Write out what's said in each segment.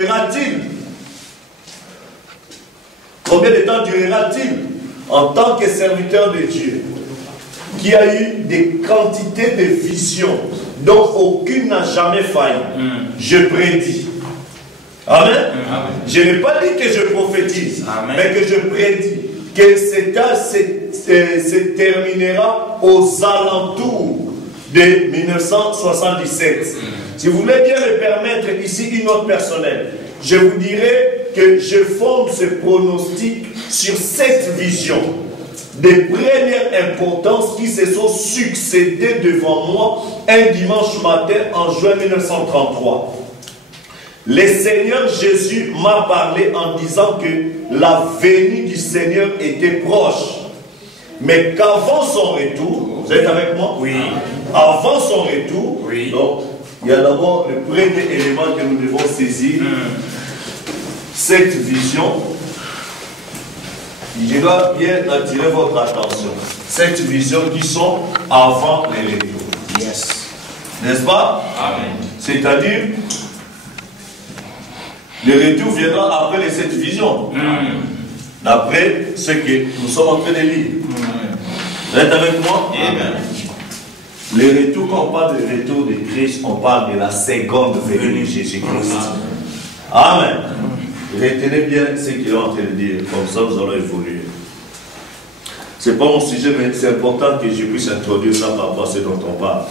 durera-t-il? Combien de temps durera-t-il en tant que serviteur de Dieu qui a eu des quantités de visions dont aucune n'a jamais failli? Je prédis. Amen. Je n'ai pas dit que je prophétise, mais que je prédis que cet âge se terminera aux alentours de 1977. Si vous voulez bien me permettre ici une note personnelle, je vous dirais que je fonde ce pronostic sur cette vision des premières importances qui se sont succédées devant moi un dimanche matin en juin 1933. Le Seigneur Jésus m'a parlé en disant que la venue du Seigneur était proche. Mais qu'avant son retour, vous êtes avec moi? Oui. Avant son retour, oui. Donc, il y a d'abord le premier élément que nous devons saisir. Cette vision, je dois bien attirer votre attention. Cette vision qui sont avant les retours. Yes. N'est-ce pas? Amen. C'est-à-dire, le retour viendra après cette vision. D'après ce que nous sommes en train de lire. Vous êtes avec moi? Amen. Le retour, quand on parle de retour de Christ, on parle de la seconde venue de Jésus-Christ. Amen. Retenez bien ce qu'il est en train de dire, comme ça nous allons évoluer. Ce n'est pas mon sujet, mais c'est important que je puisse introduire ça par rapport à ce dont on parle.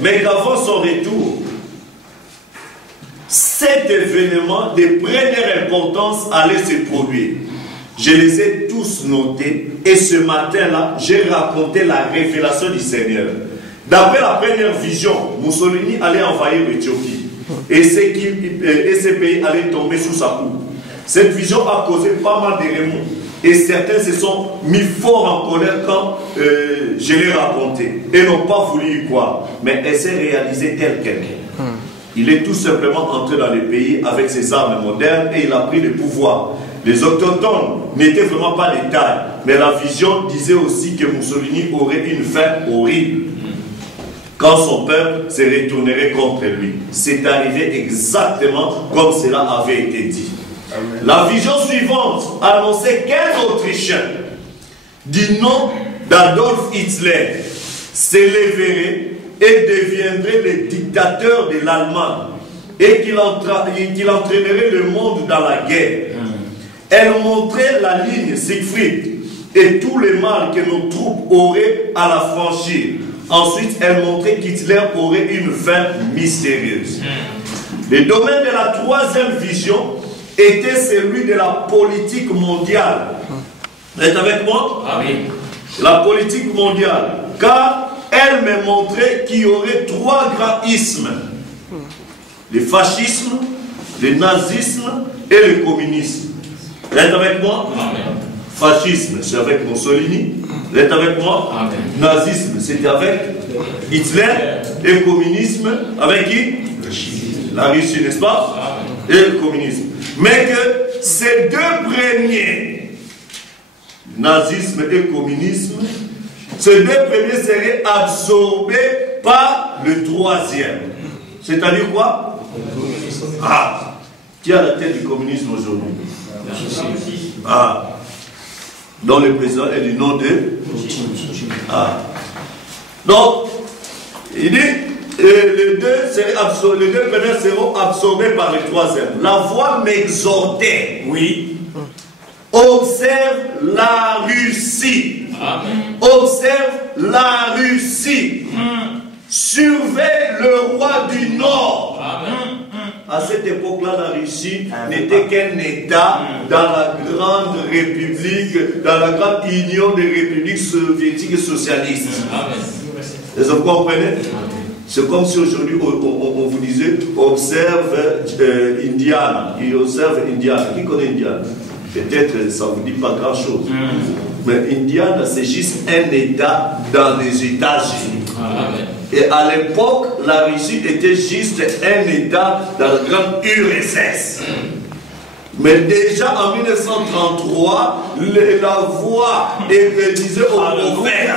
Mais qu'avant son retour, cet événement de première importance allait se produire. Je les ai tous notés et ce matin-là, j'ai raconté la révélation du Seigneur. D'après la première vision, Mussolini allait envahir l'Éthiopie et ce pays allait tomber sous sa coupe. Cette vision a causé pas mal de remous et certains se sont mis fort en colère quand je l'ai raconté et n'ont pas voulu y croire, mais elle s'est réalisée telle qu'elle. Il est tout simplement entré dans le pays avec ses armes modernes et il a pris le pouvoir. Les autochtones n'étaient vraiment pas les tailles, mais la vision disait aussi que Mussolini aurait une fin horrible quand son peuple se retournerait contre lui. C'est arrivé exactement comme cela avait été dit. Amen. La vision suivante annonçait qu'un Autrichien du nom d'Adolf Hitler s'élèverait et deviendrait le dictateur de l'Allemagne et qu'il entraînerait le monde dans la guerre. Elle montrait la ligne Siegfried et tout le mal que nos troupes auraient à la franchir. Ensuite, elle montrait qu'Hitler aurait une fin mystérieuse. Le domaine de la troisième vision était celui de la politique mondiale. Vous êtes avec moi? Ah oui. La politique mondiale. Car elle me montrait qu'il y aurait trois grands ismes. Le fascisme, le nazisme et le communisme. Vous êtes avec moi? Amen. Fascisme, c'est avec Mussolini. Vous êtes avec moi? Amen. Nazisme, c'était avec Hitler. Et communisme, avec qui? La Russie, n'est-ce pas? Amen. Et le communisme. Mais que ces deux premiers, nazisme et communisme, ces deux premiers seraient absorbés par le troisième. C'est-à-dire quoi? Ah, qui a la tête du communisme aujourd'hui? Ah, dont le président est du nom de... Ah. Donc, il dit, les deux premiers seront absorbés par le troisième. La voix m'exhortait, oui. Observe la Russie. Amen. Observe la Russie. Surveille le roi du Nord. Amen. À cette époque-là, la Russie n'était qu'un État dans la grande république, dans la grande union des républiques soviétiques et socialistes. Est-ce que vous comprenez? C'est comme si aujourd'hui on vous disait observe Indiana. Qui observe Indiana? Qui connaît Indiana? Peut-être ça ne vous dit pas grand-chose. Mais Indiana, c'est juste un État dans les États-Unis. Et à l'époque, la Russie était juste un État dans la grande URSS. Mais déjà en 1933, la voix disait au prophète,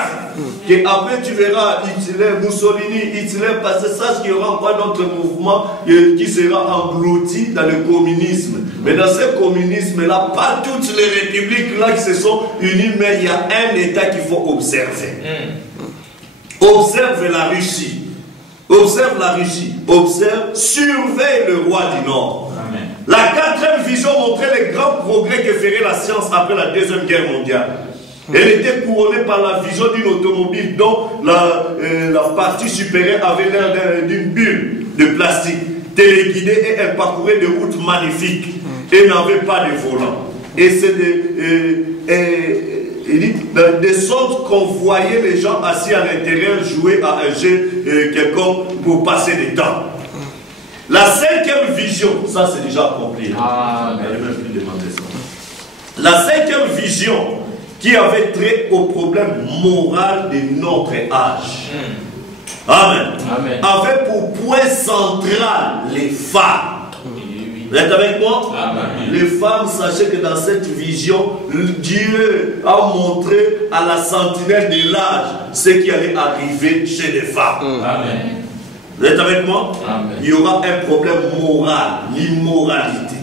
Que après tu verras Hitler, Mussolini, Hitler, parce que sache qu'il y aura encore d'autres mouvements qui sera englouti dans le communisme. Mais dans ce communisme-là, pas toutes les républiques là qui se sont unies, mais il y a un État qu'il faut observer. Observe la Russie. Observe la Russie. Observe, surveille le roi du Nord. Amen. La quatrième vision montrait les grands progrès que ferait la science après la Deuxième Guerre mondiale. Elle était couronnée par la vision d'une automobile dont la partie supérieure avait l'air d'une bulle de plastique téléguidée et elle parcourait des routes magnifiques et n'avait pas de volant. Et c'est des sortes qu'on voyait les gens assis à l'intérieur jouer à un jeu quelconque pour passer du temps. La cinquième vision, ça c'est déjà accompli. Même plus demander ça. La cinquième vision qui avait trait au problème moral de notre âge. Amen. Amen. Avait pour point central les femmes. Vous êtes avec moi? Amen. Les femmes, sachez que dans cette vision, Dieu a montré à la sentinelle de l'âge ce qui allait arriver chez les femmes. Amen. Vous êtes avec moi? Amen. Il y aura un problème moral, l'immoralité.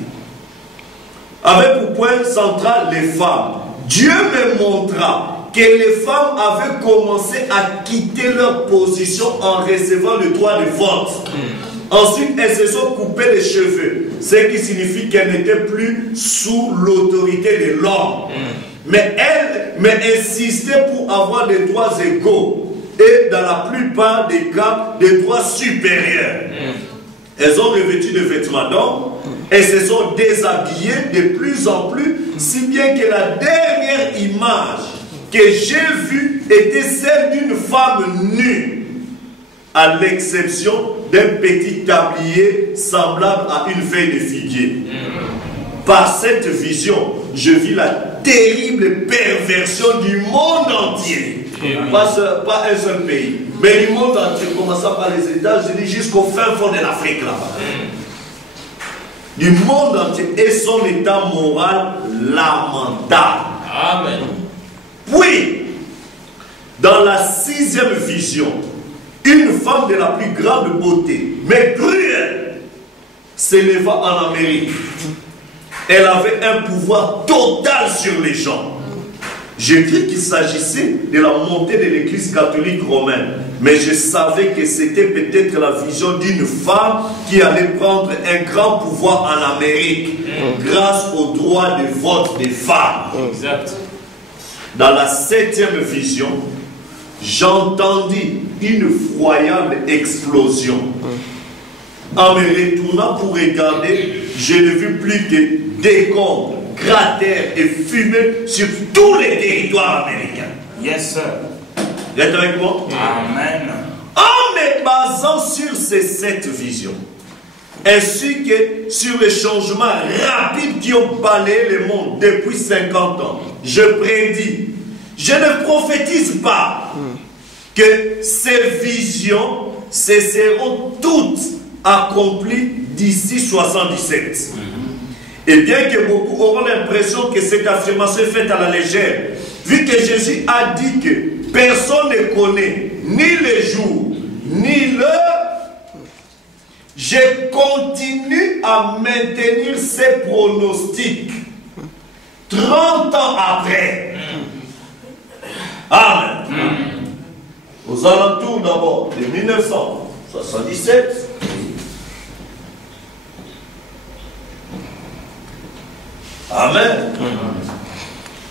Avec pour point central les femmes. Dieu me montra que les femmes avaient commencé à quitter leur position en recevant le droit de vote. Ensuite, elles se sont coupées les cheveux, ce qui signifie qu'elles n'étaient plus sous l'autorité de l'homme. Mais elles insistaient pour avoir des droits égaux et dans la plupart des cas, des droits supérieurs. Elles ont revêtu des vêtements d'hommes et se sont déshabillées de plus en plus, si bien que la dernière image que j'ai vue était celle d'une femme nue, à l'exception d'un petit tablier semblable à une feuille de figuier. Par cette vision, je vis la terrible perversion du monde entier. Pas un seul pays, mais du monde entier, commençant par les États-Unis jusqu'au fin fond de l'Afrique là-bas. Du monde entier et son état moral lamentable. Amen. Puis, dans la sixième vision, une femme de la plus grande beauté, mais cruelle, s'éleva en Amérique. Elle avait un pouvoir total sur les gens. J'ai cru qu'il s'agissait de la montée de l'église catholique romaine, mais je savais que c'était peut-être la vision d'une femme qui allait prendre un grand pouvoir en Amérique grâce au droit de vote des femmes. Exact. Dans la septième vision, j'entendis une effroyable explosion. En me retournant pour regarder, je ne vis plus que décombres, cratères et fumée sur tous les territoires américains. Yes, sir. Vous êtes avec moi? Amen. En me basant sur ces 7 visions, ainsi que sur les changements rapides qui ont balayé le monde depuis 50 ans, je prédis, je ne prophétise pas que ces visions se seront toutes accomplies d'ici 77. Et bien que beaucoup auront l'impression que cette affirmation est faite à la légère, vu que Jésus a dit que personne ne connaît ni les jours, ni l'heure, je continue à maintenir ces pronostics 30 ans après. Amen. Aux alentours d'abord de 1977, Amen.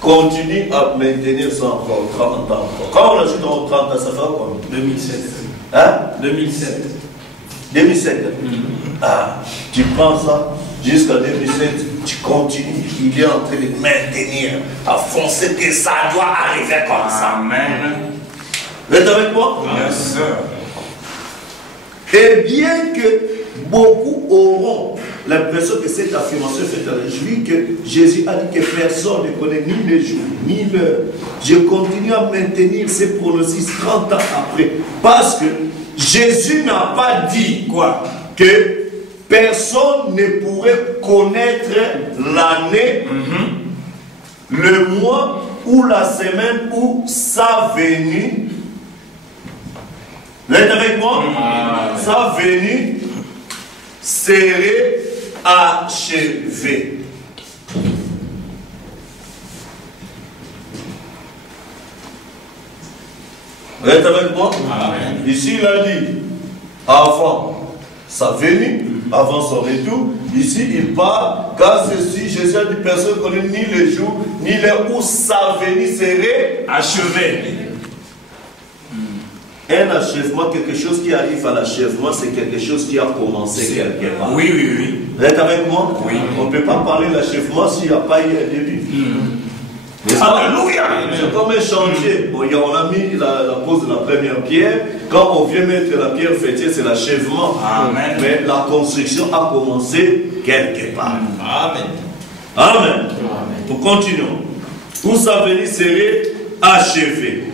Continue à maintenir ça encore 30 ans. Quand on ajoute 30 ans, ça fait quoi? 2007. Hein? 2007. 2007. Ah, tu prends ça jusqu'à 2007, tu continues. Il est en train de maintenir, à foncer que ça doit arriver comme ça. Amen. Vous êtes avec moi? Yes, sir. Et bien que beaucoup auront l'impression que cette affirmation est faite à la juif, que Jésus a dit que personne ne connaît ni les jours, ni l'heure. Je continue à maintenir ces pronostics 30 ans après. Parce que Jésus n'a pas dit quoi? Que personne ne pourrait connaître l'année, le mois ou la semaine où sa venue Vous êtes avec moi? Sa venue serait achevée. Vous êtes avec moi? Amen. Ici, il a dit, avant sa venue, avant son retour, ici, il parle, car ceci, Jésus a dit, personne ne connaît ni le jour, ni l'heure où sa venue serait achevée. Un achèvement, quelque chose qui arrive à l'achèvement, c'est quelque chose qui a commencé quelque part. Oui, oui, oui. Vous êtes avec moi? Oui. On ne peut pas parler de l'achèvement s'il n'y a pas eu un début. Alléluia! C'est comme un chantier. Bon, on a mis la pose de la première pierre. Quand on vient mettre la pierre fêtière, c'est l'achèvement. Amen. Mais la construction a commencé quelque part. Amen. Amen. Amen. Nous continuons. Où sa venue serait achevée.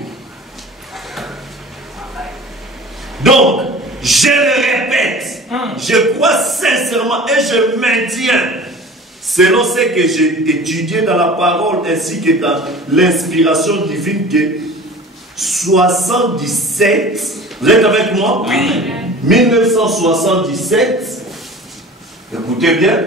Donc, je le répète, je crois sincèrement et je maintiens, selon ce que j'ai étudié dans la parole ainsi que dans l'inspiration divine, que 77, vous êtes avec moi? Oui. 1977, écoutez bien,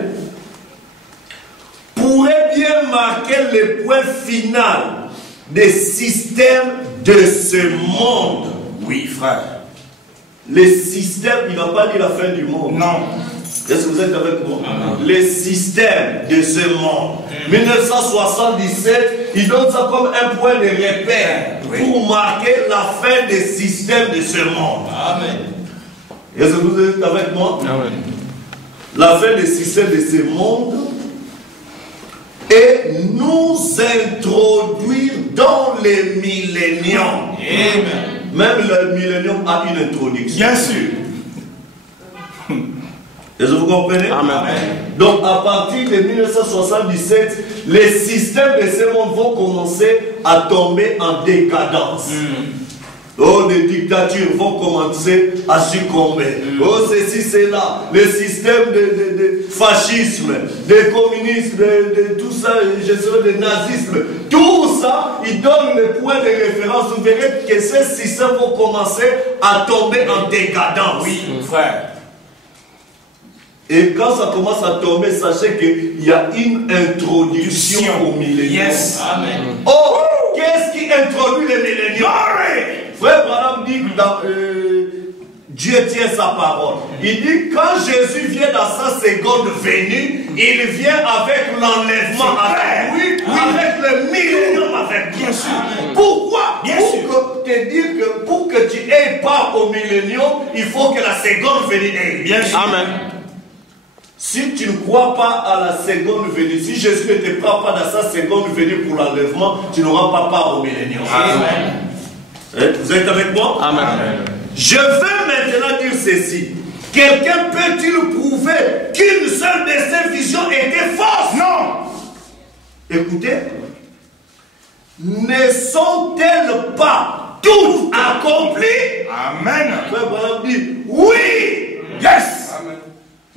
pourrait bien marquer le point final des systèmes de ce monde. Oui, frère. Les systèmes, il n'a pas dit la fin du monde. Non. Est-ce que vous êtes avec moi? Les systèmes de ce monde. 1977, il donne ça comme un point de repère pour marquer la fin des systèmes de ce monde. Amen. Est-ce que vous êtes avec moi? Amen. La fin des systèmes de ce monde et nous introduire dans les milléniums. Amen. Même le millénium a une introduction. Bien sûr. Est-ce que vous comprenez? Amen. Donc à partir de 1977, les systèmes de ce monde vont commencer à tomber en décadence. Oh, les dictatures vont commencer à succomber. Oh, ceci, c'est là. Les systèmes de fascisme, de communisme, de tout ça, je sais, de nazisme. Tout ça, il donne le point de référence. Vous verrez que ces systèmes vont commencer à tomber en décadence. Oui, frère. Et quand ça commence à tomber, sachez qu'il y a une introduction au millénium. Yes. Amen. Oh, qu'est-ce qui introduit le millénium? Frère Branham dit que Dieu tient sa parole. Il dit quand Jésus vient dans sa seconde venue, il vient avec l'enlèvement avec lui, avec le millénium avec lui. Bien sûr. Pourquoi? Bien sûr. Pour te dire que pour que tu aies part au millénium, il faut que la seconde venue ait. Bien sûr. Amen. Si tu ne crois pas à la seconde venue, si Jésus ne te prend pas dans sa seconde venue pour l'enlèvement, tu n'auras pas part au millénium. Amen. Vous êtes avec moi? Amen. Je vais maintenant dire ceci. Quelqu'un peut-il prouver qu'une seule de ces visions était fausse? Non. Écoutez. Ne sont-elles pas toutes accomplies? Amen. Frère Branham dit oui. Yes. Amen.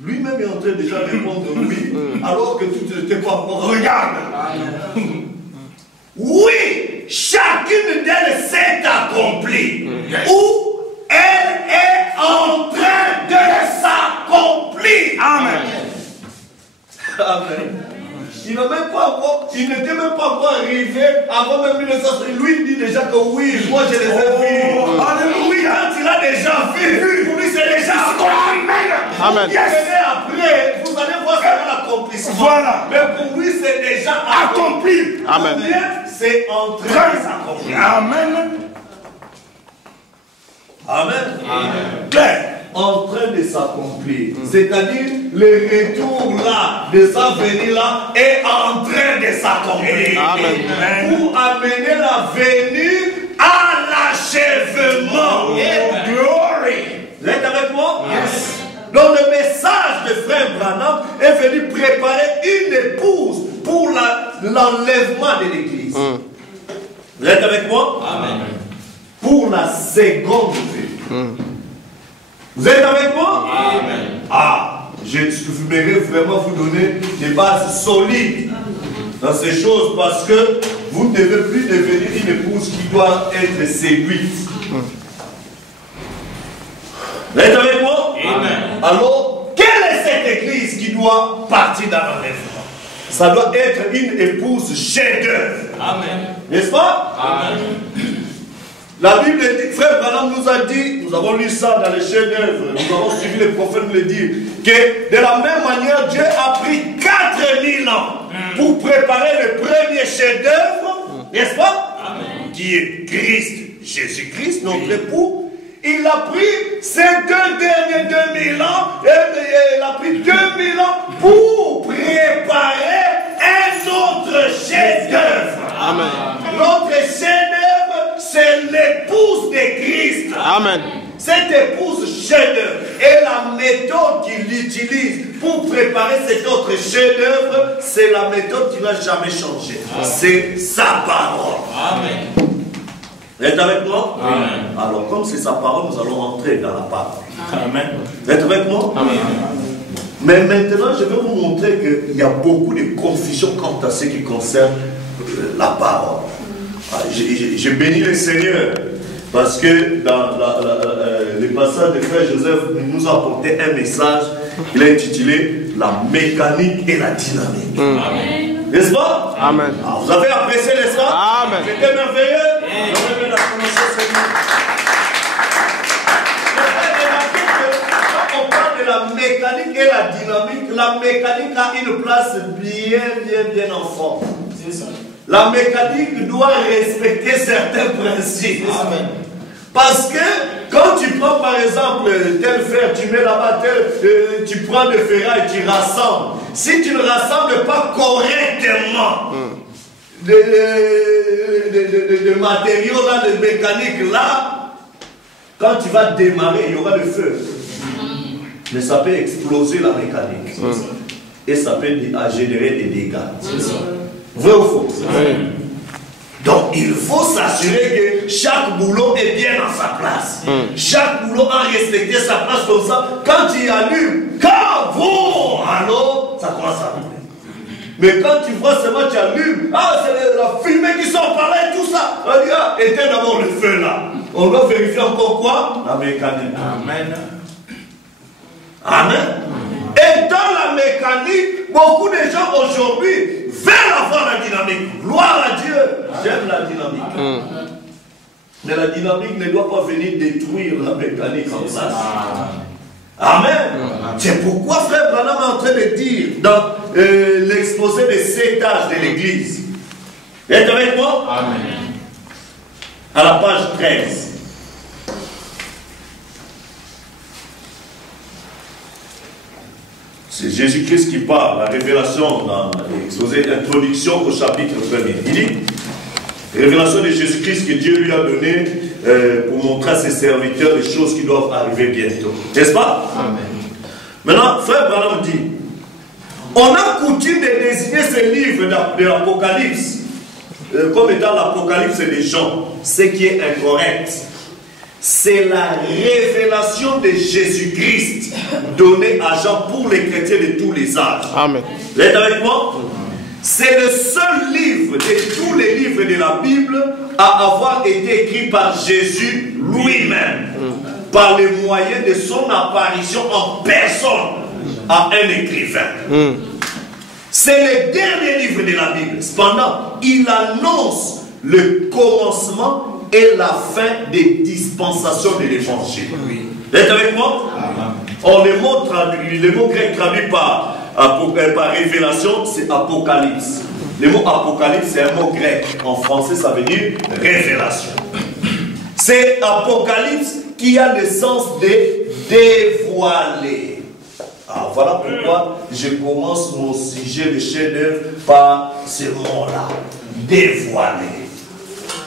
Lui-même est en train déjà de répondre oui, alors que tout n'était pas encore. Regarde. Amen. Oui, chacune d'elles s'est accomplie. Yes. Ou elle est en train de s'accomplir. Amen. Amen. Il n'était même pas encore arrivé avant même 1900. Lui il dit déjà que oui, moi je les ai vus. Alléluia. Quand il a déjà vu, pour lui c'est déjà accompli. Amen. Yes. Après, vous allez voir l'accomplissement. Voilà. Mais pour lui c'est déjà accompli. Amen. C'est en train de s'accomplir. Amen. Amen. Amen. Claire. En train de s'accomplir. C'est-à-dire, le retour là, de sa venue là, est en train de s'accomplir. Pour amener la venue à l'achèvement. Glory. Vous êtes avec moi? Yes. Donc le message de frère Branham est venu préparer une épouse pour l'enlèvement de l'église. Vous êtes avec moi? Amen. Pour la seconde venue. Vous êtes avec moi? Amen. Ah, j'aimerais vraiment vous donner des bases solides dans ces choses parce que vous ne devez plus devenir une épouse qui doit être séduite. Vous êtes avec moi? Amen. Alors, quelle est cette église qui doit partir dans l'enlèvement? Ça doit être une épouse chef-d'œuvre. Amen. N'est-ce pas? Amen. La Bible dit, frère Branham nous a dit, nous avons lu ça dans les chefs-d'œuvre, nous avons suivi les prophètes nous le dire, que de la même manière, Dieu a pris 4000 ans pour préparer le premier chef-d'œuvre, n'est-ce pas? Amen. Qui est Christ, Jésus-Christ, notre époux. Il a pris ces 2 derniers 2000 ans, il a pris 2000 ans pour préparer un autre chef-d'œuvre. Amen. Notre chef-d'œuvre, c'est l'épouse de Christ. Amen. Cette épouse chef-d'œuvre et la méthode qu'il utilise pour préparer cet autre chef-d'œuvre, c'est la méthode qui n'a jamais changé. C'est sa parole. Amen. Vous êtes avec moi? Amen. Alors, comme c'est sa parole, nous allons entrer dans la parole. Amen. Vous êtes avec moi? Amen. Mais maintenant, je vais vous montrer qu'il y a beaucoup de confusion quant à ce qui concerne la parole. J'ai béni le Seigneur parce que dans le passage de Frère Joseph, il nous a apporté un message. Il a intitulé La mécanique et la dynamique. Amen. N'est-ce pas? Amen. Alors, vous avez apprécié, n'est-ce pas? Amen. C'était merveilleux. Vous avez la connaissance de Dieu. Quand on parle de la mécanique et la dynamique, la mécanique a une place bien en forme. C'est ça. La mécanique doit respecter certains principes. Amen. Parce que quand tu prends par exemple tel fer, tu mets là-bas tu prends le ferraille, tu rassembles. Si tu ne rassembles pas correctement de matériaux là, de mécanique là, quand tu vas démarrer, il y aura le feu. Mais ça peut exploser la mécanique. Et ça peut générer des dégâts. Vrai ou faux? Donc il faut s'assurer que chaque boulot est bien dans sa place. Chaque boulot a respecté sa place comme ça. Quand tu allumes, alors ça commence à brûler. Mais quand tu vois seulement tu allumes, c'est la fumée qui sort par là et tout ça. On dit, éteins d'abord le feu là. On doit vérifier encore quoi? La mécanique. Amen. Amen. Et dans la mécanique, beaucoup de gens aujourd'hui veulent avoir la dynamique. Gloire à Dieu. J'aime la dynamique. Mais la dynamique ne doit pas venir détruire la mécanique en place. Amen. C'est pourquoi frère Branham est en train de dire dans l'exposé des 7 âges de l'église. Êtes avec moi? Amen. À la page 13. C'est Jésus-Christ qui parle, la révélation dans l'exposé d'introduction au chapitre 1er. Il dit, révélation de Jésus-Christ que Dieu lui a donné pour montrer à ses serviteurs les choses qui doivent arriver bientôt. N'est-ce pas? Amen. Maintenant, frère Branham dit, on a coutume de désigner ces livres de l'Apocalypse comme étant l'Apocalypse des gens, ce qui est incorrect. C'est la révélation de Jésus-Christ donnée à Jean pour les chrétiens de tous les âges. Amen. Vous êtes avec moi? C'est le seul livre de tous les livres de la Bible à avoir été écrit par Jésus lui-même, par le moyen de son apparition en personne à un écrivain. C'est le dernier livre de la Bible. Cependant, il annonce le commencement et la fin des dispensations de l'évangile. Vous êtes avec moi? Or, le mot grec traduit par révélation, c'est apocalypse. Le mot apocalypse, c'est un mot grec. En français, ça veut dire révélation. C'est apocalypse qui a le sens de dévoiler. Alors, voilà pourquoi je commence mon sujet de chef-d'œuvre par ce mot-là. Dévoiler.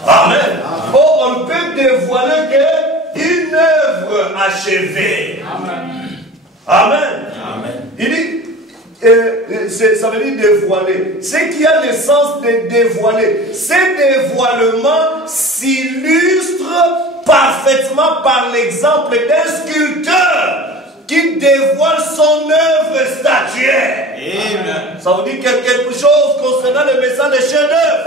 Amen. Oh, on peut dévoiler qu'une œuvre achevée. Amen. Amen. Amen. Il dit, ça veut dire dévoiler. Ce qui a le sens de dévoiler. Ce dévoilement s'illustre parfaitement par l'exemple d'un sculpteur qui dévoile son œuvre statuaire. Amen. Ça veut dire quelque chose concernant le message de chef-d'œuvre.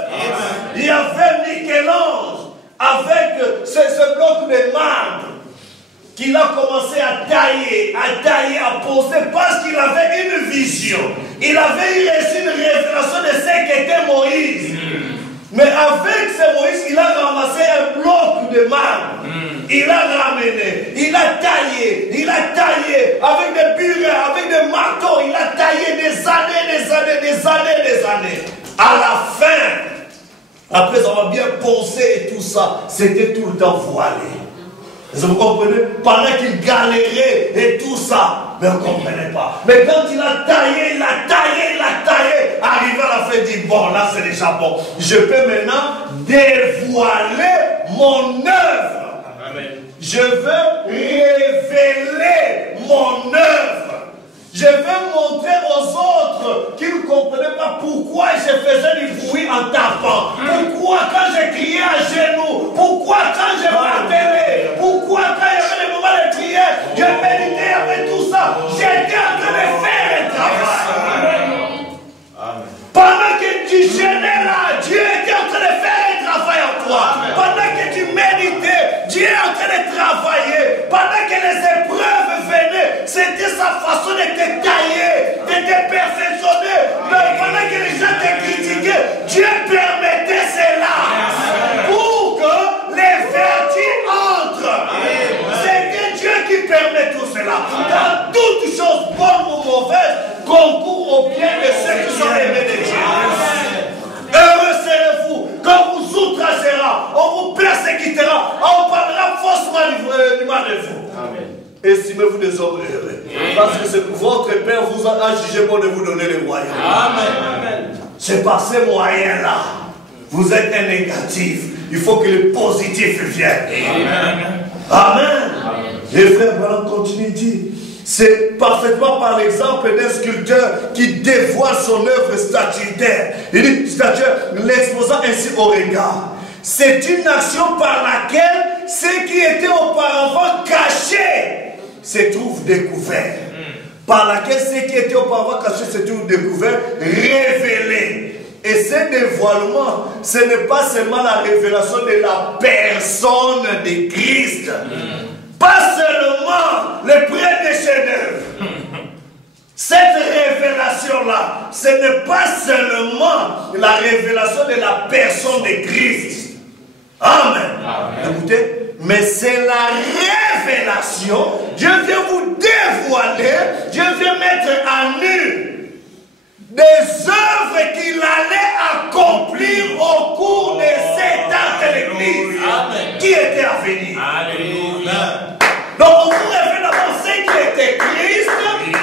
Il y avait Michel-Ange avec ce bloc de marbre qu'il a commencé à tailler, à poser, parce qu'il avait une vision. Il avait reçu une révélation de ce qu'était Moïse. Mais avec ce Moïse, il a ramassé un bloc de marbre. Il a ramené, il a taillé, avec des burets, avec des marteaux, il a taillé des années. À la fin, après avoir bien poncé et tout ça, c'était tout le temps voilé. Vous comprenez? Pendant qu'il galérait et tout ça, mais on ne comprenait pas. Mais quand il a taillé, arrivé à la fin, il dit, bon, là c'est déjà bon. Je peux maintenant dévoiler mon œuvre. Amen. Je veux révéler mon œuvre. Je veux montrer aux autres qui ne comprenaient pas pourquoi je faisais du bruit en tapant. Pourquoi quand je criais à genoux. Pourquoi quand je martelais. Pourquoi quand il y avait des moments de prière. Je méditais avec tout ça. J'étais en train de faire un travail. Amen. Pendant que tu gênais là, Dieu était en train de faire un travail en toi. Amen. Pendant que tu méditais, Dieu est en train de travailler. Pendant que les épreuves venaient, c'était sa façon de te tailler, de te perfectionner. Mais pendant que les gens te critiquaient, Dieu permettait cela pour que les vertus entrent. C'était Dieu qui permet tout cela. Dans toutes choses, bonnes ou mauvaises, concourt au bien de ceux qui sont aimés de Dieu. Heureux serez-vous quand vous outragera, on vous persécutera, on parlera faussement du mal de vous. Amen. Estimez-vous des hommes heureux. Parce que votre Père vous a jugé bon de vous donner le royaume. Amen. C'est par ces moyens-là. Vous êtes un négatif. Il faut que le positif vienne. Amen. Amen. Les frères, voilà, continuez de dire. C'est parfaitement par l'exemple d'un sculpteur qui dévoile son œuvre statutaire. Il dit statutaire, l'exposant ainsi au regard. C'est une action par laquelle ce qui était auparavant caché se trouve découvert. Par laquelle ce qui était auparavant caché se trouve découvert, révélé. Et ce dévoilement, ce n'est pas seulement la révélation de la personne de Christ. Pas seulement le premier chef-d'œuvre. Cette révélation-là, ce n'est pas seulement la révélation de la personne de Christ. Amen. Amen. Écoutez, mais c'est la révélation. Dieu vient vous dévoiler, Dieu vient mettre à nu des œuvres qu'il allait accomplir au cours de 7 ans de l'Église qui était à venir. Alléluia. Donc on vous révèle d'abord ce qui était Christ,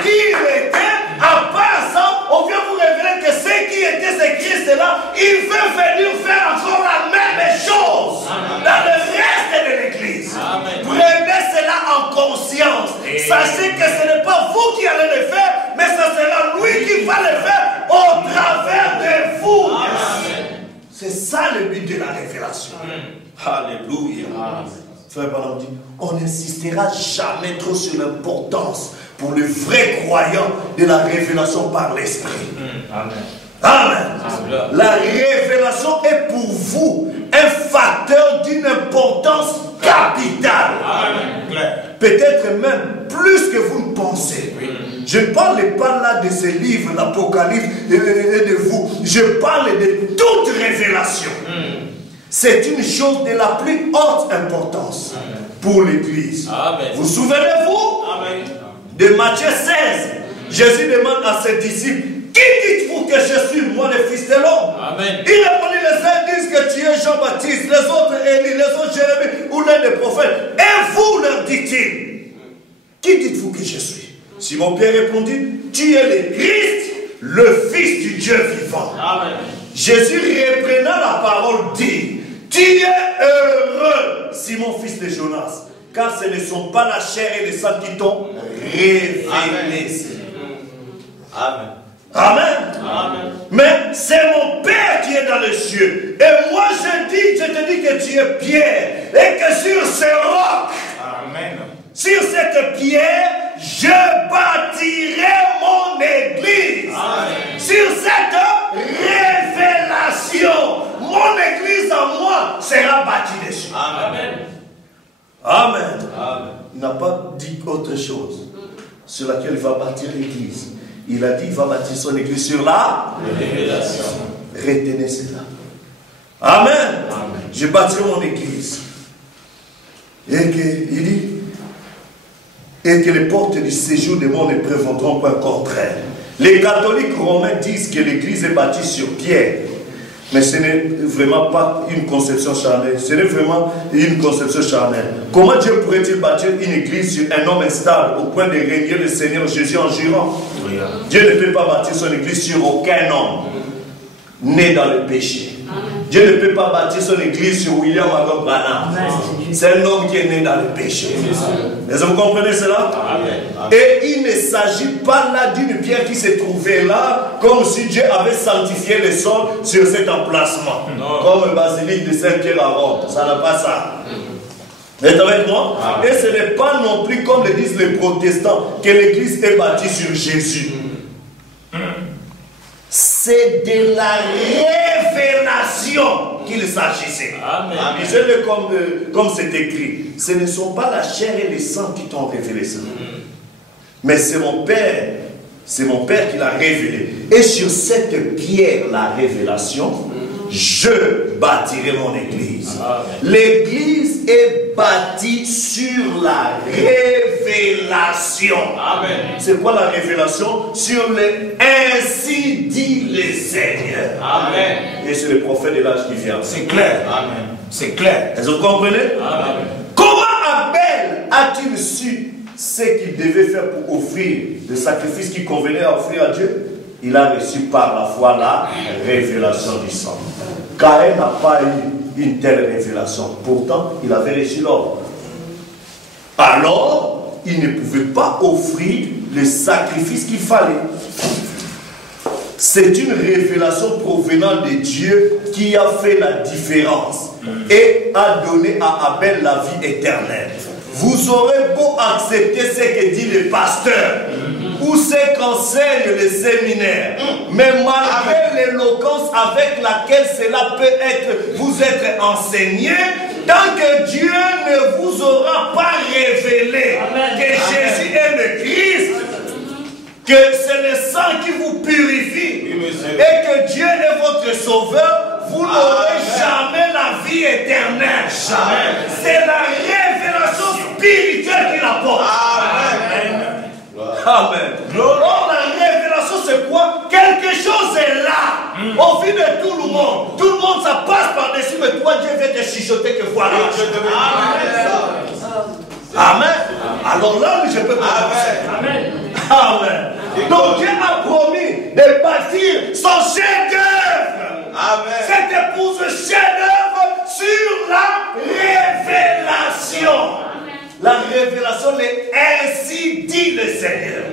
qui il était. À part ça, on vient vous révéler que ce qui était ce Christ-là, il veut venir faire encore la même chose dans le reste de l'Église. Prenez cela en conscience. Sachez que ce n'est pas vous qui allez le faire, mais ce sera lui qui va le faire au travers de vous. C'est ça le but de la révélation. Alléluia. Frère Balam dit, on n'insistera jamais trop sur l'importance pour le vrai croyant de la révélation par l'Esprit. Amen. Amen. La révélation est pour vous un facteur d'une importance capitale. Peut-être même plus que vous ne pensez. Je ne parle pas là de ces livres, l'Apocalypse et de vous. Je parle de toute révélation. C'est une chose de la plus haute importance pour l'Église. Vous souvenez-vous de Matthieu 16? Jésus demande à ses disciples, qui dites-vous que je suis, moi le Fils de l'homme? Il répondit, les uns disent que tu es Jean-Baptiste, les autres Élie, les autres Jérémie ou l'un des prophètes. Et vous, leur dit-il, qui dites-vous que je suis? Simon-Pierre répondit, tu es le Christ, le Fils du Dieu vivant. Jésus reprenant la parole dit, tu es heureux, Simon, fils de Jonas, car ce ne sont pas la chair et le sang qui t'ont révélé. Amen. Amen. Mais c'est mon Père qui est dans les cieux. Et moi je te dis que tu es Pierre. Et que sur ce roc, sur cette pierre, je bâtirai mon église. Sur cette révélation, mon église en moi sera bâtie dessus. Amen. il n'a pas dit autre chose sur laquelle il va bâtir l'église. Il a dit qu'il va bâtir son église sur la révélation. Retenez cela. Amen. Amen. Je bâtirai mon église. Et il dit, et que les portes du séjour des morts ne prévaudront pas contraire. Les catholiques romains disent que l'église est bâtie sur pierre. Mais ce n'est vraiment pas une conception charnelle. Ce n'est vraiment une conception charnelle. Comment Dieu pourrait-il bâtir une église sur un homme instable au point de régner le Seigneur Jésus en jurant? Dieu ne peut pas bâtir son église sur aucun homme né dans le péché. Dieu ne peut pas bâtir son église sur William Adam Branham. C'est un homme qui est né dans le péché. Est-ce que vous comprenez cela? Amen. Et il ne s'agit pas là d'une pierre qui s'est trouvée là, comme si Dieu avait sanctifié le sol sur cet emplacement. Comme le basilique de Saint-Pierre à Rome. Ça n'a pas ça. Vous êtes avec moi? Amen. Et ce n'est pas non plus comme le disent les protestants que l'église est bâtie sur Jésus. C'est de la révélation qu'il s'agissait. Lisez-le comme c'est écrit. Ce ne sont pas la chair et le sang qui t'ont révélé ça. Mais c'est mon Père qui l'a révélé. Et sur cette pierre, la révélation, je bâtirai mon église. L'église est bâtie sur la révélation. C'est quoi la révélation? Sur le ainsi dit le Seigneur. Amen. Et c'est le prophète de l'âge qui vient. C'est clair. Amen. C'est clair. Est-ce que vous comprenez? Amen. Comment Abel a-t-il su ce qu'il devait faire pour offrir le sacrifice qui convenait à offrir à Dieu? Il a reçu par la foi la révélation du sang. Caïn n'a pas eu une telle révélation. Pourtant, il avait reçu l'ordre. Alors, il ne pouvait pas offrir le sacrifice qu'il fallait. C'est une révélation provenant de Dieu qui a fait la différence et a donné à Abel la vie éternelle. Vous aurez beau accepter ce que dit le pasteur ou ce qu'enseigne le séminaire, mais malgré l'éloquence avec laquelle cela peut vous être enseigné, tant que Dieu ne vous aura pas révélé que Jésus est le Christ, que c'est le sang qui vous purifie et que Dieu est votre sauveur, vous n'aurez jamais la vie éternelle. C'est la révélation spirituelle qu'il apporte. Amen. Amen. Or, la révélation, c'est quoi? Quelque chose est là, au vu de tout le monde. Tout le monde, ça passe par-dessus, mais toi, Dieu vient te chuchoter que voilà. Amen. Alors là, je peux pas. Amen. Amen. Donc, Dieu a promis de bâtir son chef-d'œuvre. Cette épouse chef-d'œuvre sur la révélation. La révélation est ainsi dit le Seigneur.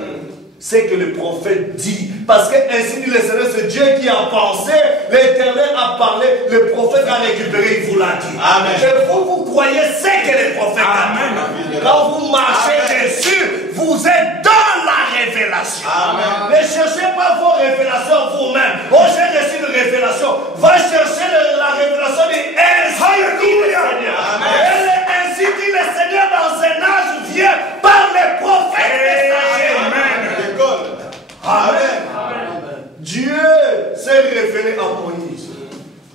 C'est que le prophète dit. Parce que ainsi dit le Seigneur, c'est Dieu qui a pensé. L'Éternel a parlé. Le prophète a récupéré, il vous l'a dit. Amen. Et vous croyez ce que le prophète a dit. Quand vous marchez dessus, vous êtes dans la révélation. Amen. Ne cherchez pas vos révélations vous-même. Oh, j'ai reçu une révélation. Va chercher la révélation de ainsi dit le Seigneur. Amen. Ainsi dit le Seigneur dans un âge vient par les prophètes messagers. Amen. Amen. Dieu s'est révélé à Moïse.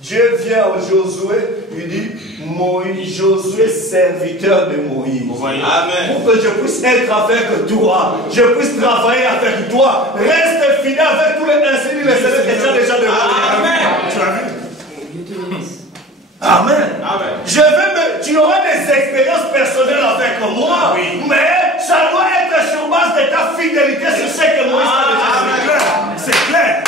Dieu vient à Josué, il dit Moïse, Josué, serviteur de Moïse. Amen. Pour que je puisse être avec toi, je puisse travailler avec toi, reste fidèle avec tous les insignes, les Seigneurs que tu as déjà demandé. Amen. Tu as vu? Amen. Amen. Tu auras des expériences personnelles avec moi, mais ça doit être sur base de ta fidélité sur ce que Moïse a déjà dit. C'est clair.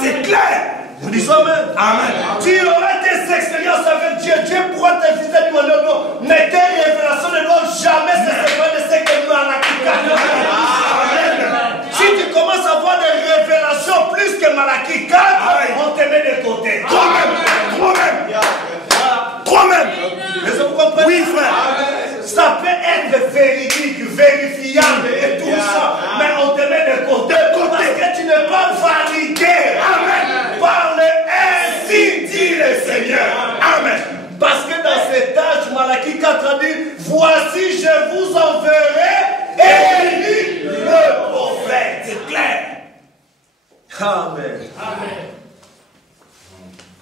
C'est clair. Vous dites Amen. Amen. Tu auras des expériences avec Dieu. Dieu pourra te visiter du monde. Mais tes révélations ne doivent jamais se séparer de ce que nous avons Amen. Si tu commences à avoir des révélations plus que Malachie 4, on te met de côté. Toi-même. Est-ce que vous comprenez? Oui, frère. Ça peut être véridique, vérifiable et tout ça, mais on te met de côté parce que tu n'es pas validé. Amen. Par le ainsi dit le Seigneur. Amen. Parce que dans cet âge, Malachie 4 a dit, voici je vous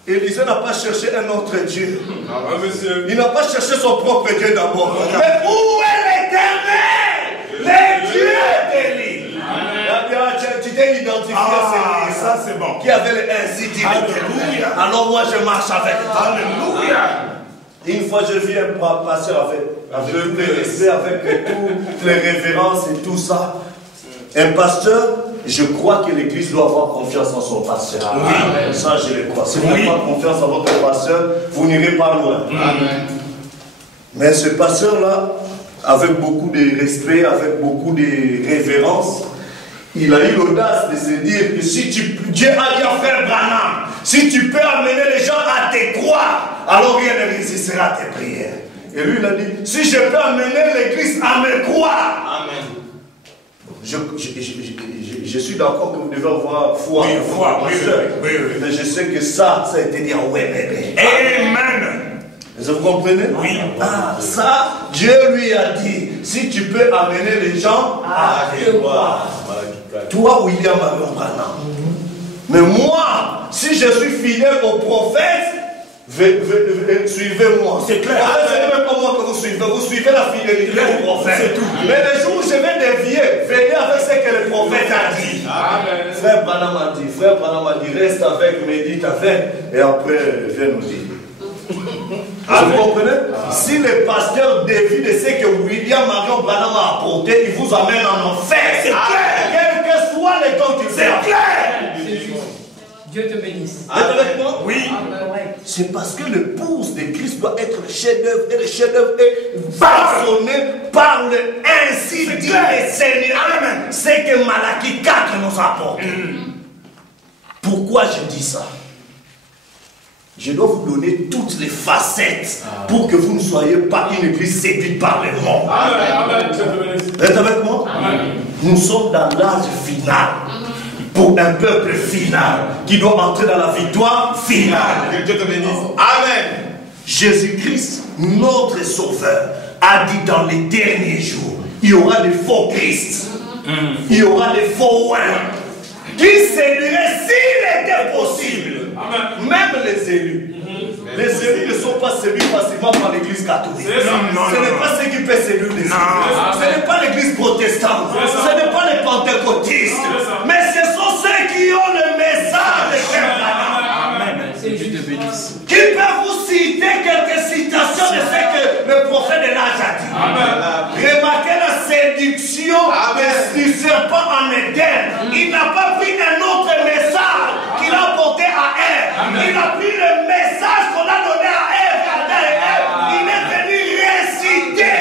Élisée n'a pas cherché un autre Dieu. Il n'a pas cherché son propre Dieu d'abord. Mais où est l'Éternel? Le Dieu d'Élie. Tu t'es identifié à celui ça c'est bon. qui avait ainsi dit l'Éternel. Alors moi je marche avec toi. Alléluia. Une fois je vis un pasteur avec tous les respects, avec toutes les révérences et tout ça. Un pasteur, je crois que l'église doit avoir confiance en son pasteur. Oui. Ça, je le crois. Si vous n'avez pas confiance en votre pasteur, vous n'irez pas loin. Amen. Mais ce pasteur-là, avec beaucoup de respect, avec beaucoup de révérence, il a eu l'audace de se dire que si Dieu a dit à Frère Branham, si tu peux amener les gens à te croire, alors rien ne résistera à tes prières. Et lui, il a dit, si je peux amener l'église à me croire, Amen. Je suis d'accord que vous devez avoir foi. Oui, foi, oui. Mais je sais que ça a été dit en ouais, bébé. Amen. Vous comprenez? Oui. Ah, ça, Dieu lui a dit, si tu peux amener les gens à te croire. Toi, William Marion Branham. Mais moi, si je suis fidèle au prophète, suivez-moi. C'est clair. C'est même pas moi que vous suivez la fidélité au prophète. C'est tout. Mais le jour où je vais dévier, venez avec ce que le prophète a dit. Amen. Frère Branham a dit, reste avec, médite avec, et après, viens nous dire. Vous comprenez? Si le pasteur dévie de ce que William Marion Branham a apporté, il vous amène en enfer. C'est clair. Quel que soit le temps qu'il fait. C'est clair. Dieu te bénisse. Avec moi? Oui. C'est parce que l'épouse de Christ doit être le chef-d'œuvre et le chef-d'œuvre est façonné par le ainsi dit le Seigneur. C'est que Malachie 4 nous apporte. Pourquoi je dis ça? Je dois vous donner toutes les facettes pour que vous ne soyez pas une église séduite par le monde. Amen. Vous êtes avec moi? Nous sommes dans l'âge final. Pour un peuple final qui doit entrer dans la victoire finale. Que Dieu te bénisse. Amen. Jésus-Christ, notre Sauveur, a dit dans les derniers jours, il y aura des faux Christ, il y aura des faux oins, qui séduiraient s'il était possible. Amen. Même les élus. Les élus ne sont pas séduits facilement par l'église catholique. Ce n'est pas ceux qui peuvent séduire les élus. Ce n'est pas l'église protestante. Ce n'est pas les pentecôtistes. Mais ce sont ceux qui ont le message de Amen. Dieu te bénisse. Qui peuvent vous citer quelques citations de ce que le prophète de l'âge a dit. Remarquez la séduction du serpent en Éden. Il n'a pas pris un autre message qu'il a apporté à Ève. Il a pris le message qu'on a donné à Ève, Adam et Ève. Il est venu réciter.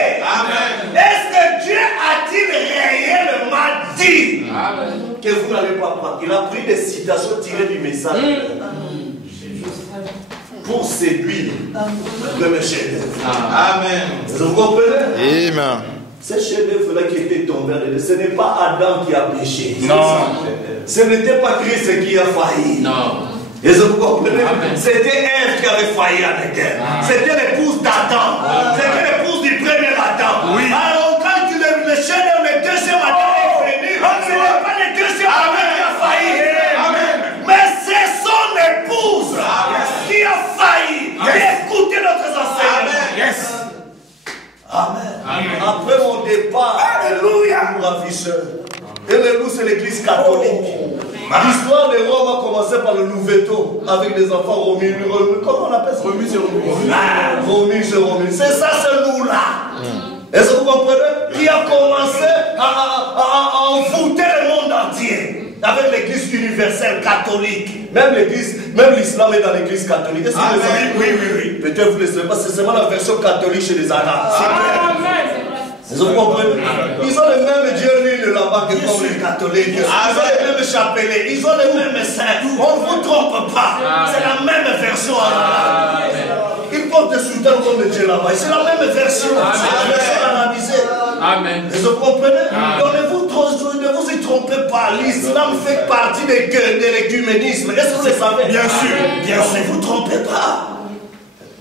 Est-ce que Dieu a-t-il réellement dit que vous n'allez pas prendre? Il a pris des citations tirées du message pour séduire le premier chef-d'œuvre. Amen. Vous comprenez? Amen. Ce chef-d'œuvre-là qui était tombé, ce n'est pas Adam qui a péché. Non. Ce n'était pas Christ qui a failli. Non. Et vous comprenez? C'était Ève qui avait failli en Éden. C'était l'épouse d'Adam. C'était l'épouse du premier Adam. Oui. Alors quand le chef-d'œuvre, le deuxième Adam est venu, ce n'est pas le deuxième Adam qui a failli. Mais c'est son épouse qui a failli. Écoutez notre enseignement. Amen. Après mon départ, Alléluia, mon ravisseur. Alléluia, c'est l'église catholique. L'histoire de Rome a commencé par le Louveteau avec des enfants Romus. Comment on appelle ça? Romus et Romus. Romus et Romus. C'est ça, ce nous-là. Est-ce que vous comprenez? Qui a commencé à envoûter le monde entier avec l'église universelle catholique. Même l'islam est dans l'église catholique. Est-ce que vous le savez? Oui. Peut-être vous ne le savez pas, c'est seulement la version catholique chez les Arabes. Vous comprenez? Ils ont le même Dieu nul là-bas que comme les catholiques. Ils ont les mêmes chapelets. Ils ont les mêmes saints. On ne vous trompe pas. C'est la même version en arabe. Ils portent des soutanes comme le Dieu là-bas. C'est la même version. C'est la version arabisée. Amen. Vous comprenez? Donc ne vous y trompez pas. L'islam fait partie de l'écuménisme. Est-ce que vous le savez? Bien sûr. Ne vous trompez pas.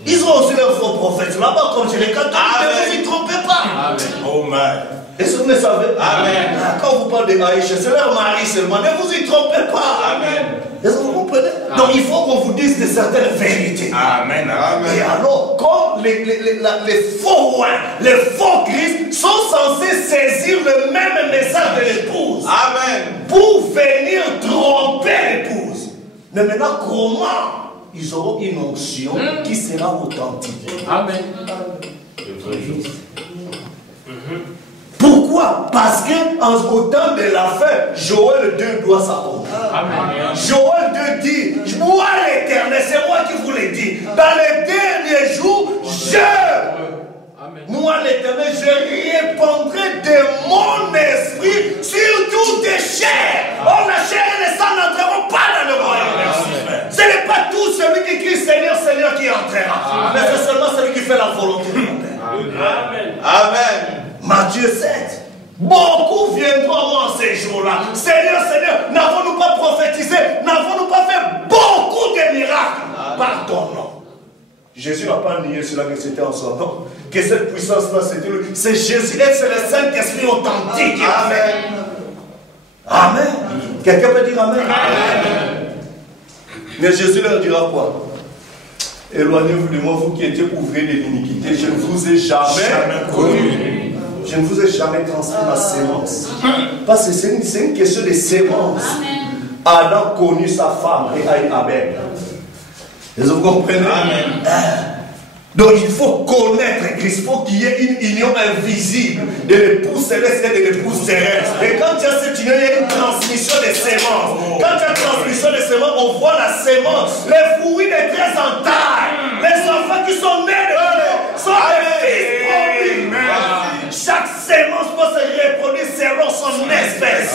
Ils ont aussi leurs faux prophètes là-bas, comme chez les catholiques. Ne vous y trompez pas. Oh man. Est-ce que vous le savez? Amen. Quand vous parlez de Aïcha, c'est leur mari seulement. Ne vous y trompez pas. Amen. Est-ce que vous comprenez? Donc il faut qu'on vous dise de certaines vérités. Amen. Et Amen. alors, comme les faux rois, les faux Christ sont censés saisir le même message de l'épouse Amen. pour venir tromper l'épouse. Mais maintenant, comment ils auront une onction qui sera authentique? Amen. Pourquoi? Parce qu'au temps de la fin, Joël 2 doit s'accomplir. Amen. Joël 2 dit, moi l'Éternel, c'est moi qui vous l'ai dit, dans les derniers jours, moi l'Éternel, je répandrai de mon esprit sur toutes les chairs. Oh, la chair et le sang n'entreront pas dans le royaume. Ce n'est pas tout celui qui crie Seigneur, Seigneur qui entrera, mais c'est seulement celui qui fait la volonté de mon Père. Amen. Amen. Matthieu 7. Beaucoup viendront à moi en ces jours-là. Seigneur, Seigneur, n'avons-nous pas prophétisé? N'avons-nous pas fait beaucoup de miracles par ton nom? Jésus n'a pas nié cela que c'était en son nom. Que cette puissance-là, c'était lui. C'est Jésus et c'est le Saint-Esprit authentique qui a fait. Amen. Quelqu'un peut dire Amen? Amen. Mais Jésus leur dira quoi? Éloignez-vous de moi, vous qui étiez ouvrés de l'iniquité. Je ne vous ai jamais connu. Je ne vous ai jamais transmis ma sémence. Parce que c'est une question de sémence. Adam connut sa femme et Abel. Est-ce que vous comprenez? Amen. Donc il faut connaître Christ. Il faut qu'il y ait une union invisible de l'épouse céleste et de l'épouse terrestre. Et quand il y a cette union, il y a une transmission de sémences. Quand il y a une transmission de sémences, on voit la sémence. Les fruits des 13 en taille. Les enfants qui sont nés de l'eau sont des fils promis. Chaque sémence peut se reproduire selon son espèce.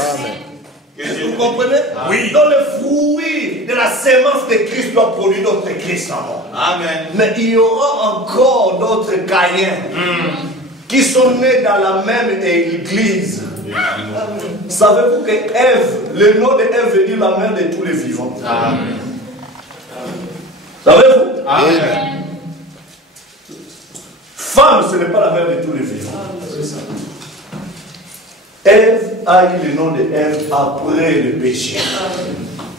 Vous comprenez? Oui. Donc le fruit de la sémence de Christ doit produire d'autres Christ en moi. Amen. Mais il y aura encore d'autres Caïens qui sont nés dans la même église. Savez-vous que Ève, le nom de Ève veut dire la mère de tous les vivants. Amen. Savez-vous? Amen. Femme, ce n'est pas la mère de tous les vivants. C'est ça. Ève a eu le nom de Ève après le péché.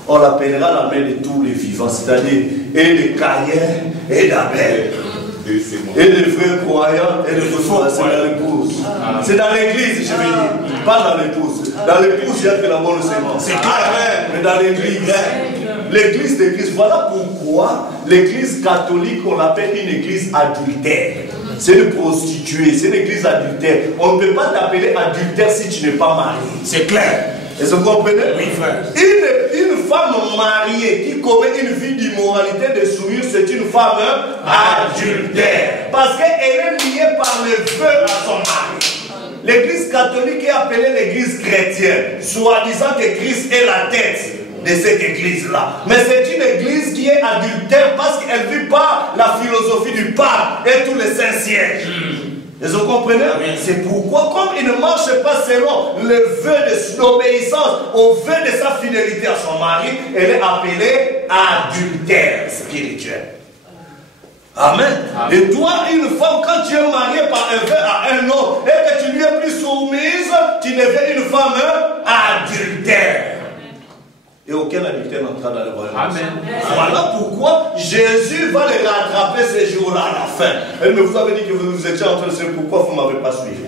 On l'appellera la mère de tous les vivants, c'est-à-dire et de Caïn et d'Abel. Et des vrais croyants et des faux croyants, c'est dans l'épouse. C'est dans l'église, je veux dire. Pas dans l'épouse. Dans l'épouse, il y a que la bonne sémence. C'est clair. Mais dans l'église, l'église de Christ, voilà pourquoi l'église catholique, on l'appelle une église adultère. C'est une prostituée, c'est une église adultère. On ne peut pas t'appeler adultère si tu n'es pas marié. C'est clair. Est-ce que vous comprenez? Oui, frère. Une femme mariée qui commet une vie d'immoralité, de souillure, c'est une femme adultère. Parce qu'elle est liée par le vœu à son mari. L'église catholique est appelée l'église chrétienne, soi-disant que Christ est la tête de cette église-là. Mais c'est une église qui est adultère parce qu'elle ne vit pas la philosophie du pape et tous les saints sièges. Vous comprenez? C'est pourquoi, comme il ne marche pas selon le vœu de l'obéissance, au vœu de sa fidélité à son mari, elle est appelée adultère spirituelle. Amen. Et toi, une femme, quand tu es mariée par un vœu à un homme et que tu lui es plus soumise, tu deviens une femme adultère. Et aucun adultère n'entrera dans le royaume. Amen. Voilà pourquoi Jésus va les rattraper ces jours-là à la fin. Elle me vous avez dit que vous étiez en train de se dire pourquoi vous ne m'avez pas suivi.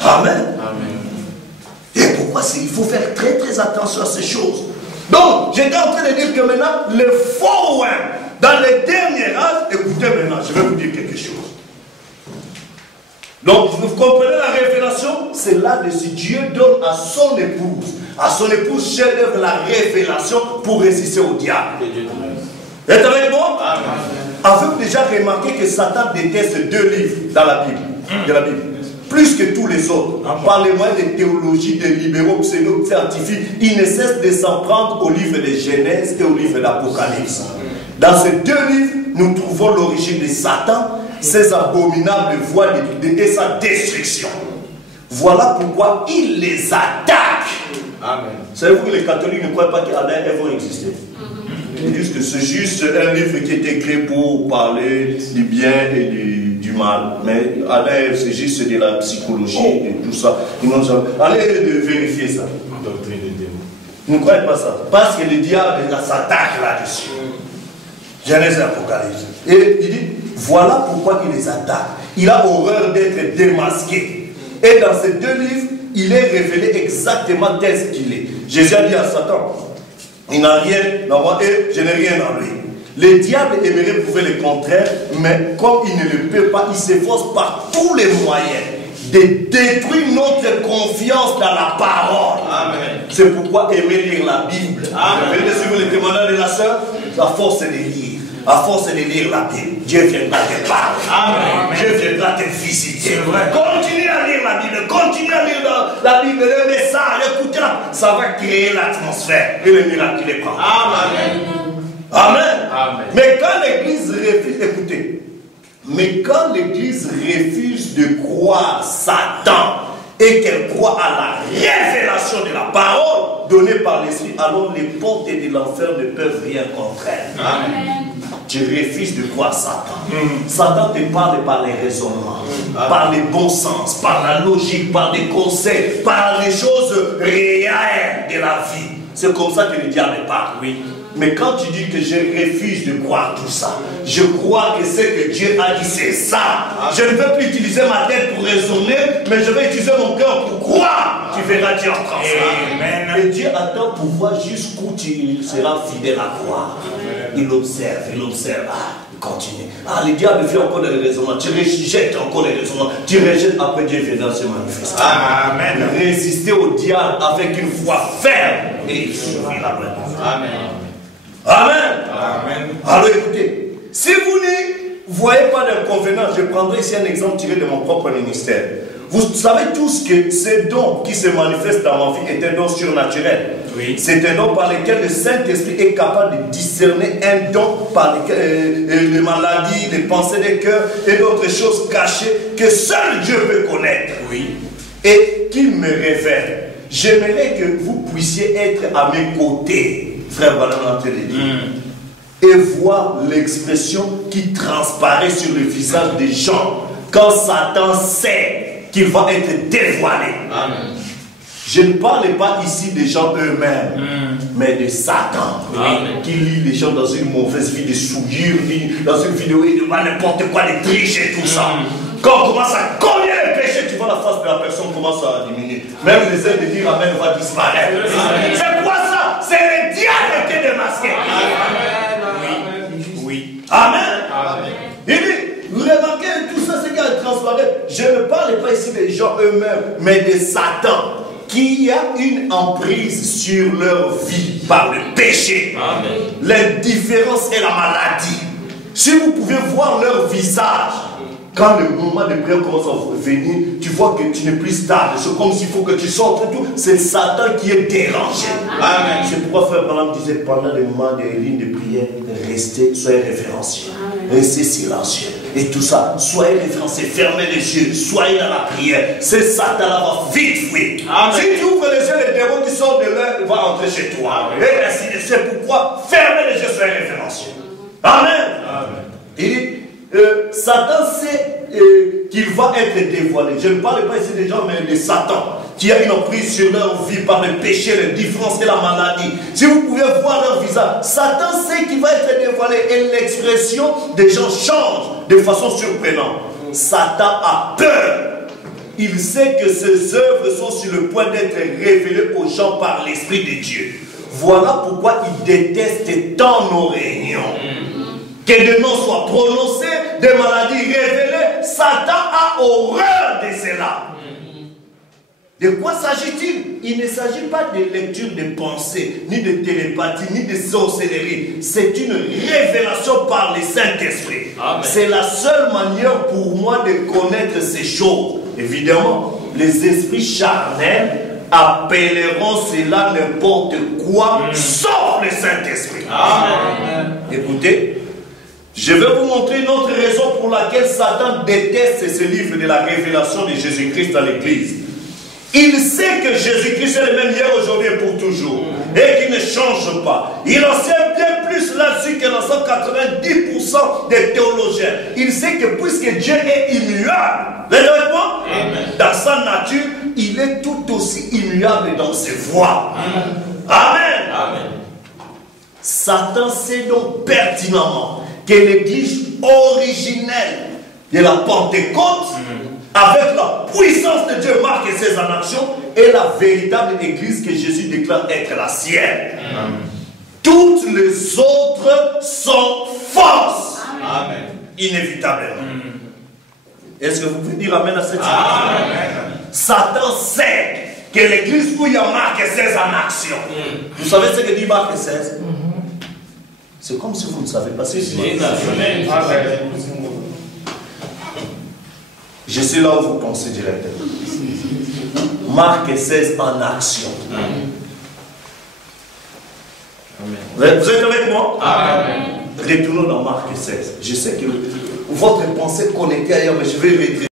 Amen. Amen. Et pourquoi il faut faire très très attention à ces choses. Donc, j'étais en train de dire que maintenant, le faux dans les derniers âges, écoutez maintenant, je vais vous dire quelque chose. Donc, vous comprenez la révélation? C'est là-dessus. Dieu donne à son épouse chef-d'œuvre la révélation pour résister au diable. Êtes avec moi? Avez-vous déjà remarqué que Satan déteste 2 livres dans la Bible, de la Bible, plus que tous les autres? Par les moyens de théologie, des libéraux pseudo-scientifiques, il ne cesse de s'en prendre au livre de Genèse et au livre d'Apocalypse. Dans ces 2 livres, nous trouvons l'origine de Satan, ses abominables voies et sa destruction. Voilà pourquoi il les attaque. Amen. Savez-vous que les catholiques ne croient pas qu'Adam et Ève vont exister? Ils disent que c'est juste un livre qui est écrit pour parler du bien et du mal. Mais allez, c'est juste de la psychologie, de tout ça. Allez vérifier ça. Vous ne croyez pas ça? Parce que le diable s'attaque là-dessus. Genèse et Apocalypse. Et il dit, voilà pourquoi il les attaque. Il a horreur d'être démasqué. Et dans ces deux livres, il est révélé exactement tel qu'il est. Jésus a dit à Satan, il n'a rien dans moi et je n'ai rien en lui. Le diable aimerait prouver le contraire, mais comme il ne le peut pas, il s'efforce par tous les moyens de détruire notre confiance dans la parole. C'est pourquoi aimer lire la Bible. Vous venez de suivre le témoignage de la sœur, la force est de lire. À force de lire la Bible, Dieu viendra te parler. Dieu viendra te visiter. Continue à lire la Bible. Continue à lire la Bible, le message, écoutez-la. Ça va créer l'atmosphère et le miracle est pas. Amen. Mais quand l'Église refuse, écoutez, mais quand l'Église refuse de croire Satan et qu'elle croit à la révélation de la parole donnée par l'Esprit, alors les portes de l'enfer ne peuvent rien contre elle. Tu refuses de croire Satan. Satan te parle par les raisonnements, par le bon sens, par la logique, par des conseils, par les choses réelles de la vie. C'est comme ça que le diable parle. Mais quand tu dis que je refuse de croire tout ça, je crois que ce que Dieu a dit, c'est ça. Je ne veux plus utiliser ma tête pour raisonner, mais je vais utiliser mon cœur pour croire. Tu verras Dieu en transformer. Et Dieu attend pour voir jusqu'où tu seras fidèle à croire. Il observe. Il continue. Le diable fait encore des raisonnements. Tu rejettes encore des raisonnements. Tu rejettes, après Dieu viendra se manifester. Résister au diable avec une foi ferme et il survivra. Amen. Alors écoutez, si vous ne voyez pas d'inconvénient, je prendrai ici un exemple tiré de mon propre ministère. Vous savez tous que ce don qui se manifeste dans ma vie est un don surnaturel. C'est un don par lequel le Saint-Esprit est capable de discerner un don par lequel les maladies, les pensées des cœurs et d'autres choses cachées que seul Dieu peut connaître. Et qu'il me révèle. J'aimerais que vous puissiez être à mes côtés. Frère Balan de dire, et voir l'expression qui transparaît sur le visage des gens quand Satan sait qu'il va être dévoilé. Je ne parle pas ici des gens eux-mêmes, mais de Satan qui lit les gens dans une mauvaise vie de souillure, dans une vidéo de n'importe quoi, de triche et tout ça. Quand on commence à cogner le péché, tu vois la face de la personne commence à diminuer. Même les ailes de dire Amen va disparaître. C'est quoi ça? C'est le diable qui est démasqué. Amen. Il dit, vous remarquez tout ça, c'est qui a transparaît. Je ne parle pas ici des gens eux-mêmes, mais de Satan qui a une emprise sur leur vie par le péché, l'indifférence et la maladie. Si vous pouvez voir leur visage, quand le moment de prière commence à venir, tu vois que tu n'es plus stable. C'est comme s'il faut que tu sortes et tout. C'est Satan qui est dérangé. C'est pourquoi Frère Branham disait pendant les moments des lignes de prière, restez, soyez référencieux, restez silencieux. Et tout ça, soyez référencieux, fermez les yeux, soyez dans la prière. C'est Satan-là va vite fuir. Si tu ouvres les yeux, les démons qui sortent de là vont entrer chez toi. Et ainsi de suite. Pourquoi fermez les yeux, soyez référencieux. Amen. Il dit, Satan sait qu'il va être dévoilé. Je ne parle pas ici des gens, mais de Satan, qui a une emprise sur leur vie par le péché, l'indifférence et la maladie. Si vous pouvez voir leur visage, Satan sait qu'il va être dévoilé et l'expression des gens change de façon surprenante. Satan a peur. Il sait que ses œuvres sont sur le point d'être révélées aux gens par l'Esprit de Dieu. Voilà pourquoi il déteste tant nos réunions. Que des noms soient prononcés, des maladies révélées, Satan a horreur de cela. De quoi s'agit-il? Il ne s'agit pas de lecture de pensée, ni de télépathie, ni de sorcellerie. C'est une révélation par le Saint-Esprit. C'est la seule manière pour moi de connaître ces choses. Évidemment, les esprits charnels appelleront cela n'importe quoi, sauf le Saint-Esprit. Écoutez, je vais vous montrer une autre raison pour laquelle Satan déteste ce livre de la révélation de Jésus-Christ dans l'Église. Il sait que Jésus-Christ est le même hier, aujourd'hui et pour toujours. Et qu'il ne change pas. Il en sait bien plus là-dessus que dans ça 90% des théologiens. Il sait que puisque Dieu est immuable, vous êtes avec moi? Dans sa nature, il est tout aussi immuable dans ses voies. Amen. Amen. Satan sait donc pertinemment que l'église originelle de la Pentecôte, avec la puissance de Dieu, marque ses en action, est la véritable église que Jésus déclare être la sienne. Toutes les autres sont fausses. Amen. Inévitablement. Est-ce que vous pouvez dire Amen à cette situation? Amen. Satan sait que l'église où il y a Marc 16 en action. Vous savez ce que dit Marc 16? C'est comme si vous ne savez pas ce que dit. Je suis là où vous pensez directement. Marc 16 en action. Vous êtes avec moi? Amen. Retournons dans Marc 16. Je sais que votre pensée est connectée ailleurs, mais je vais retirer.